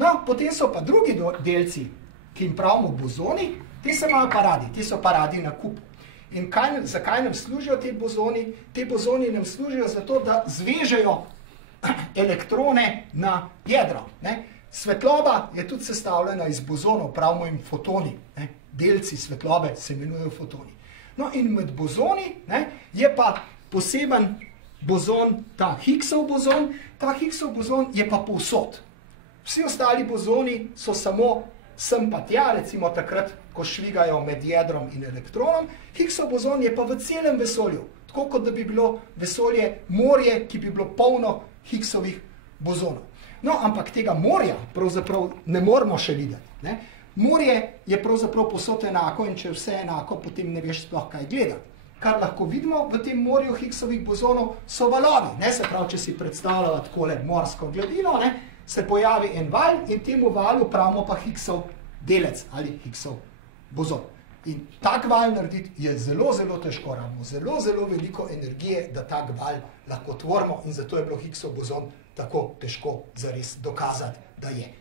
No, potem so pa drugi delci, ki jim pravimo bozoni, ti se imajo pa radi, ti so pa radi na kupu. In zakaj nam služijo te bozoni? Te bozoni nam služijo zato, da zvežejo elektrone na jedro. Svetloba je tudi sestavljena iz bozonov, pravimo jim fotoni. Delci svetlobe se imenujejo fotoni. No in med bozoni je pa poseben bozon, ta Higgsov bozon. Ta Higgsov bozon je pa povsod. Vsi ostali bozoni so samo sem pa tja, recimo takrat, ko švigajo med jedrom in elektronom. Higgsov bozon je pa v celem vesolju. Tako kot da bi bilo vesolje morje, ki bi bilo polno Higgsovih bozonov. No, ampak tega morja pravzaprav ne moramo še videti. Morje je pravzaprav povsod enako in če je vse enako, potem ne veš sploh kaj gledati. Kar lahko vidimo v tem morju Higgsovih bozonov so valovi. Se pravi, če si predstavljamo takole morsko gladino, se pojavi en val in temu valu pravimo pa Higgsov delec ali Higgsov bozon. In tak val narediti je zelo, zelo težko. Rabimo zelo, zelo veliko energije, da tak val lahko tvorimo in zato je bilo Higgsov bozon tako težko zares dokazati, da je.